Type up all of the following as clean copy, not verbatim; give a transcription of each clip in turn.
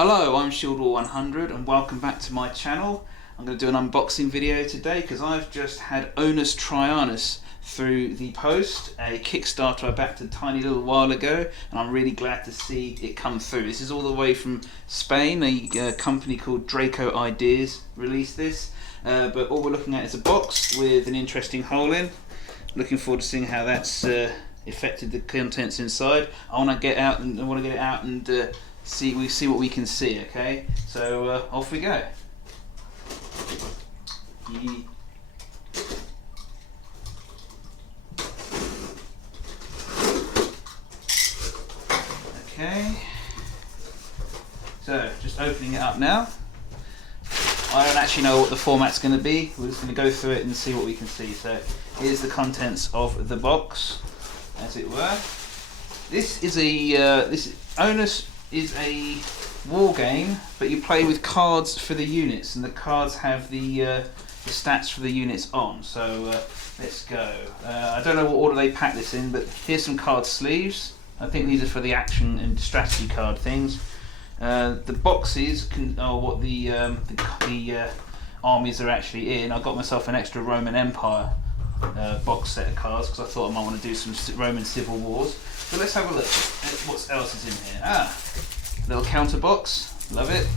Hello, I'm Shieldwall 100 and welcome back to my channel. I'm going to do an unboxing video today because I've just had Onus Traianus through the post, a Kickstarter I backed a tiny little while ago, and I'm really glad to see it come through. This is all the way from Spain. A company called Draco Ideas released this, but all we're looking at is a box with an interesting hole in. Looking forward to seeing how that's affected the contents inside. I want to get it out and see what we can see. Okay, so off we go. Okay, so just opening it up now. I don't actually know what the format's going to be. We're just going to go through it and see what we can see. So here's the contents of the box, as it were. This is Onus is a war game, but you play with cards for the units, and the cards have the stats for the units on. So let's go. I don't know what order they pack this in, but here's some card sleeves. I think these are for the action and strategy card things. The boxes are what the armies are actually in. I got myself an extra Roman Empire box set of cards because I thought I might want to do some Roman civil wars. But let's have a look at what else is in here. Little counter box, love it.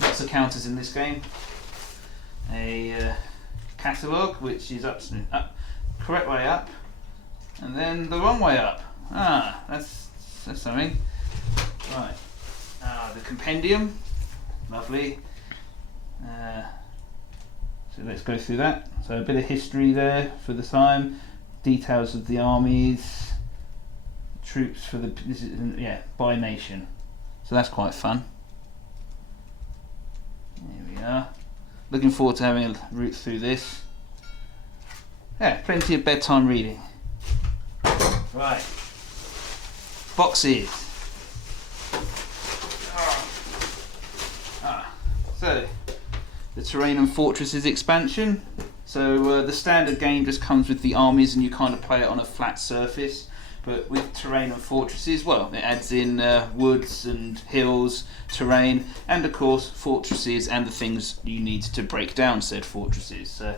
Lots of counters in this game. A catalogue, which is up, correct way up, and then the wrong way up. That's something. Right. The compendium, lovely. So let's go through that. So a bit of history there for the time, details of the armies, troops for the by nation. So that's quite fun. There we are. Looking forward to having a route through this. Yeah, plenty of bedtime reading. Right. Boxes. So, the Terrain and Fortresses expansion. So the standard game just comes with the armies and you kind of play it on a flat surface. But with Terrain and Fortresses, well, it adds in woods and hills, terrain, and of course fortresses and the things you need to break down said fortresses. So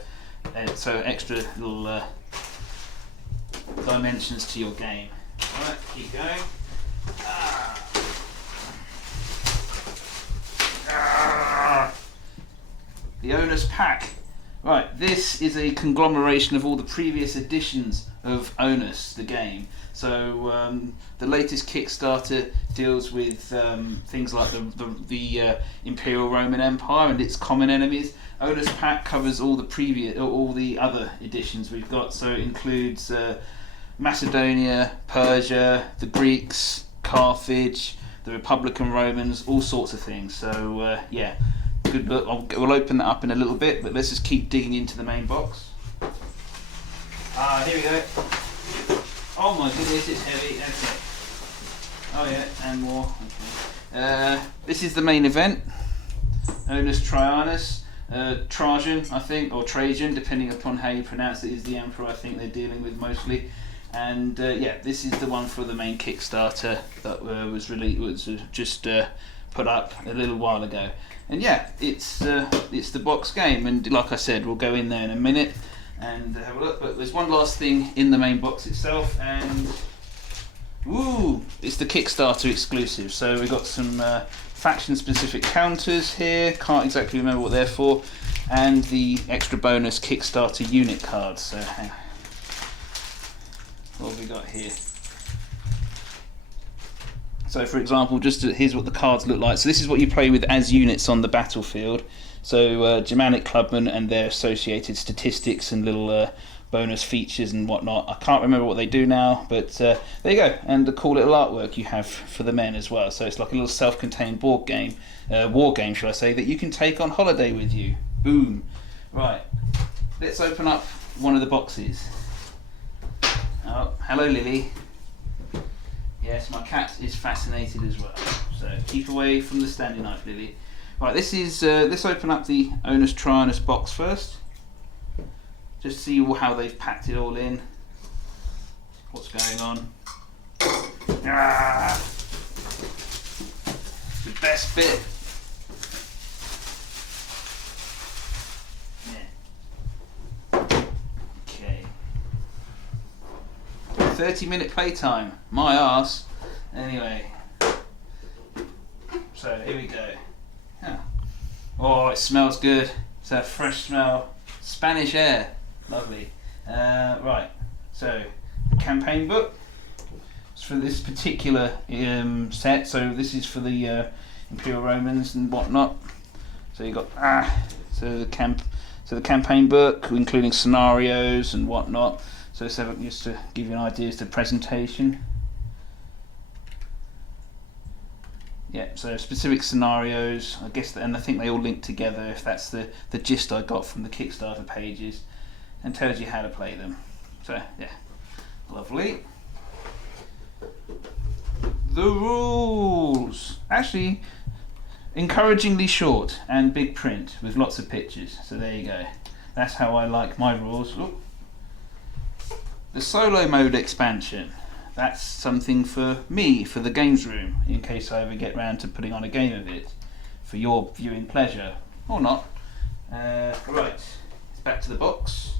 extra little dimensions to your game. Alright, keep going. The Onus pack. Right, this is a conglomeration of all the previous editions of Onus, the game. So the latest Kickstarter deals with things like the Imperial Roman Empire and its common enemies. Onus pack covers all the other editions we've got. So it includes Macedonia, Persia, the Greeks, Carthage, the Republican Romans, all sorts of things. So yeah, good look. We'll open that up in a little bit, but let's just keep digging into the main box. Here we go. Oh my goodness, it's heavy. Okay. Oh yeah, and more. Okay. This is the main event. Onus Traianus, Trajan, I think, or Trajan, depending upon how you pronounce it, is the emperor I think they're dealing with mostly. And yeah, this is the one for the main Kickstarter that was just put up a little while ago. And yeah, it's the box game, and like I said, we'll go in there in a minute and have a look. But there's one last thing in the main box itself, and it's the Kickstarter exclusive. So we've got some faction specific counters here, can't exactly remember what they're for, and the extra bonus Kickstarter unit cards. So hang on. What have we got here? So for example, here's what the cards look like. So this is what you play with as units on the battlefield. So Germanic clubmen and their associated statistics and little bonus features and whatnot. I can't remember what they do now, but there you go. And the cool little artwork you have for the men as well. So it's like a little self-contained board game, war game, shall I say, that you can take on holiday with you. Boom. Right. Let's open up one of the boxes. Oh, hello Lily. Yes, my cat is fascinated as well. So keep away from the standing knife, Lily. Right, let's open up the Onus Traianus box first. Just see how they've packed it all in. What's going on? The best bit. 30-minute playtime. My arse. Anyway. So here we go. Huh. Oh, it smells good. It's a fresh smell. Spanish air. Lovely. Right. So, the campaign book. It's for this particular set. So this is for the Imperial Romans and whatnot. So you got so the campaign book, including scenarios and whatnot. So just to give you an idea as to presentation. Yeah, so specific scenarios, I guess, and I think they all link together if that's the gist I got from the Kickstarter pages, and tells you how to play them. So, yeah, lovely. The rules! Actually, encouragingly short and big print with lots of pictures. So there you go. That's how I like my rules. Ooh. The solo mode expansion. That's something for me, for the games room, in case I ever get round to putting on a game of it, for your viewing pleasure, or not. Right, it's back to the box.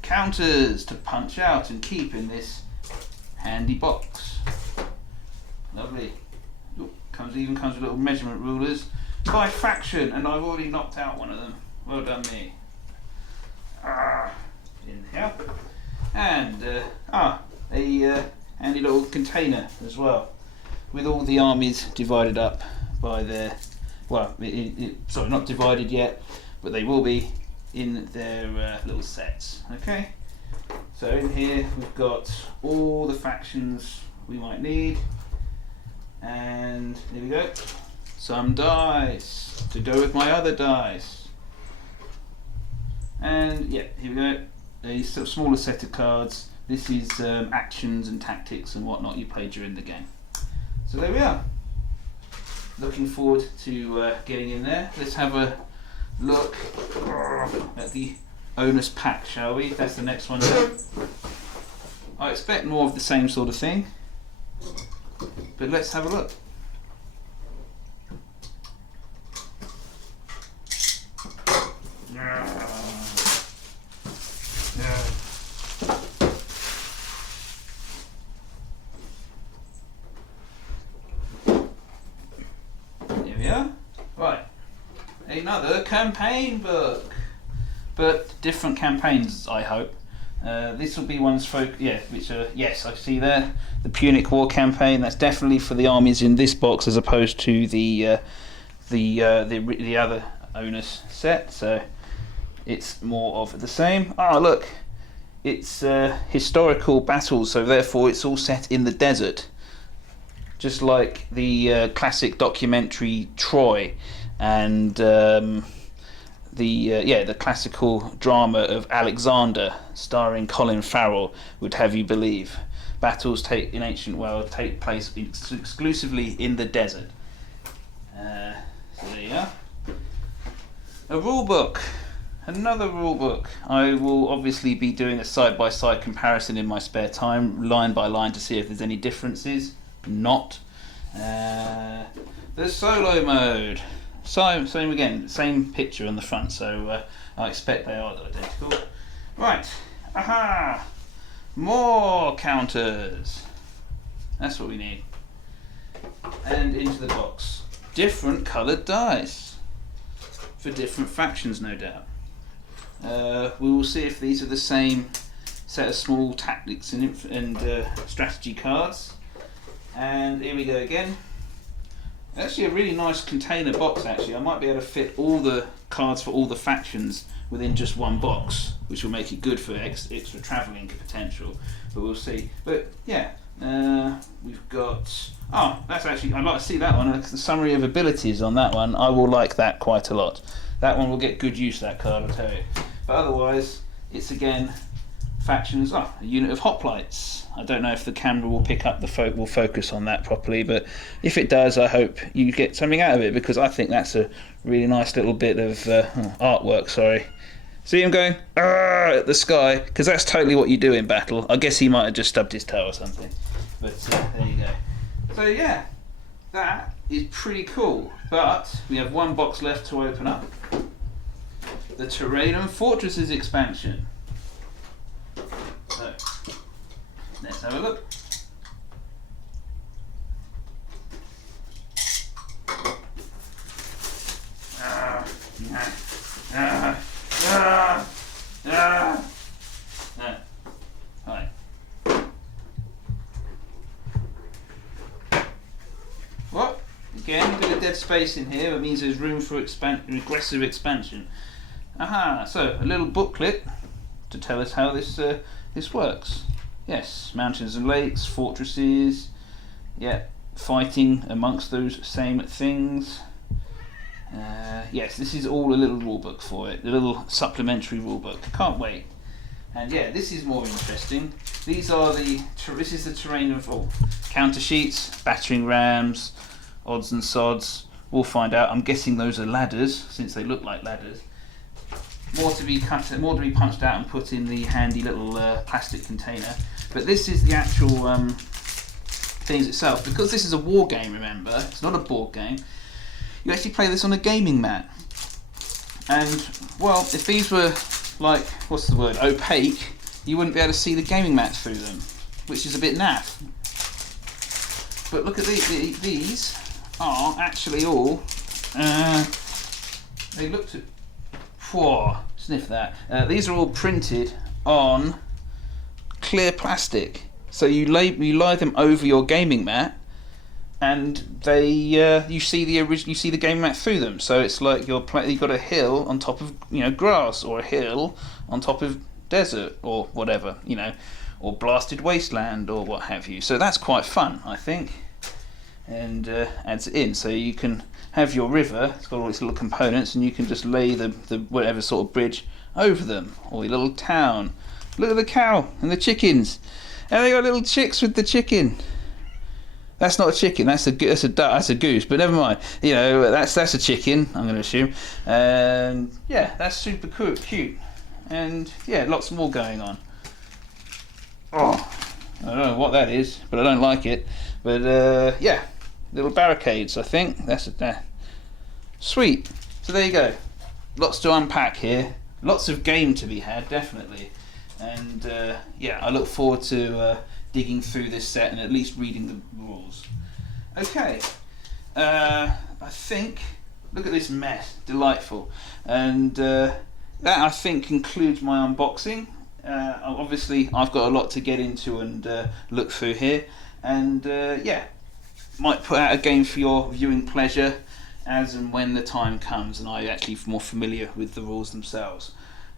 Counters to punch out and keep in this handy box. Lovely. Ooh, even comes with little measurement rulers. By faction, and I've already knocked out one of them. Well done me. In here. And a handy little container as well, with all the armies divided up by their, well, sorry, not divided yet, but they will be in their little sets. Okay, so in here we've got all the factions we might need, and here we go, some dice to go with my other dice, and yeah, here we go, a sort of smaller set of cards. This is actions and tactics and whatnot you play during the game. So there we are. Looking forward to getting in there. Let's have a look at the Onus pack, shall we? That's the next one. I expect more of the same sort of thing, but let's have a look. Right, another campaign book, but different campaigns, I hope. This will be ones which are, yes, I see there, the Punic War campaign. That's definitely for the armies in this box as opposed to the other Onus set. So it's more of the same. Ah, look, it's historical battles, so therefore it's all set in the desert. Just like the classic documentary Troy, and the classical drama of Alexander, starring Colin Farrell, would have you believe. Battles in ancient world take place exclusively in the desert. So there you are. A rule book. Another rule book. I will obviously be doing a side-by-side comparison in my spare time, line by line, to see if there's any differences. Not. The solo mode. Same again, same picture on the front, so I expect they are identical. Right. Aha! More counters. That's what we need. And into the box. Different coloured dice. For different factions, no doubt. We will see if these are the same set of small tactics and strategy cards. And here we go again. Actually a really nice container box actually. I might be able to fit all the cards for all the factions within just one box, which will make it good for extra travelling potential, but we'll see. But yeah, we've got, that's actually, I'd like to see that one, the summary of abilities on that one. I will like that quite a lot. That one will get good use, that card, I'll tell you. But otherwise, it's again factions. A unit of hoplites. I don't know if the camera will pick up will focus on that properly, but if it does, I hope you get something out of it, because I think that's a really nice little bit of artwork. Sorry, see him going at the sky, because that's totally what you do in battle. I guess he might have just stubbed his toe or something, but there you go. So yeah, that is pretty cool. But we have one box left to open up. The Terrain and Fortresses expansion. So, Let's have a look. Right. What? Again, a bit of dead space in here. It means there's room for regressive expansion. Aha! So a little booklet to tell us how this works. Yes, mountains and lakes, fortresses. Yeah, fighting amongst those same things. Yes, this is all a little rulebook for it, a little supplementary rulebook. Can't wait. And yeah, this is more interesting. This is the terrain of all counter sheets, battering rams, odds and sods. We'll find out. I'm guessing those are ladders, since they look like ladders. More to be punched out and put in the handy little plastic container. But this is the actual things itself. Because this is a war game, remember, it's not a board game. You actually play this on a gaming mat. And, well, if these were, like, what's the word, opaque, you wouldn't be able to see the gaming mat through them, which is a bit naff. But look at these are actually all, they looked at, whoa, sniff that. These are all printed on clear plastic. So you lie them over your gaming mat, and they you see the gaming mat through them. So it's like you've got a hill on top of grass, or a hill on top of desert, or whatever, or blasted wasteland, or what have you. So that's quite fun, I think, and adds it in. So you can have your river. It's got all its little components, and you can just lay the whatever sort of bridge over them, or your little town. Look at the cow and the chickens, and they got little chicks with the chicken. That's not a chicken. That's a goose. But never mind. That's a chicken, I'm going to assume. And yeah, that's super cute. And yeah, lots more going on. Oh, I don't know what that is, but I don't like it. But yeah, little barricades. I think that's sweet. So there you go. Lots to unpack here. Lots of game to be had, definitely. And yeah, I look forward to digging through this set and at least reading the rules. Okay, I think, look at this mess, delightful. And that, I think, concludes my unboxing. Obviously I've got a lot to get into and look through here, and yeah, might put out a game for your viewing pleasure as and when the time comes and I'm actually more familiar with the rules themselves.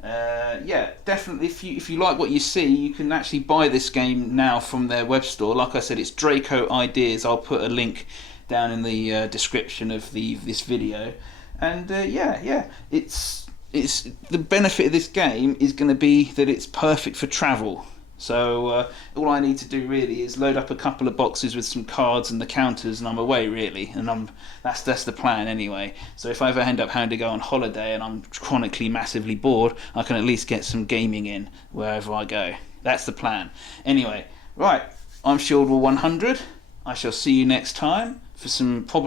Yeah, definitely, if you like what you see, you can actually buy this game now from their web store. Like I said, it's Draco Ideas. I'll put a link down in the description of this video. And yeah, it's the benefit of this game is going to be that it's perfect for travel. So all I need to do really is load up a couple of boxes with some cards and the counters, and I'm away really. And that's the plan anyway. So if I ever end up having to go on holiday and I'm chronically massively bored, I can at least get some gaming in wherever I go. That's the plan. Anyway, right, I'm Shieldwall 100. I shall see you next time for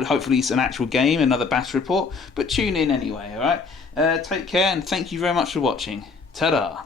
hopefully an actual game, another battle report. But tune in anyway, alright? Take care, and thank you very much for watching. Ta-da!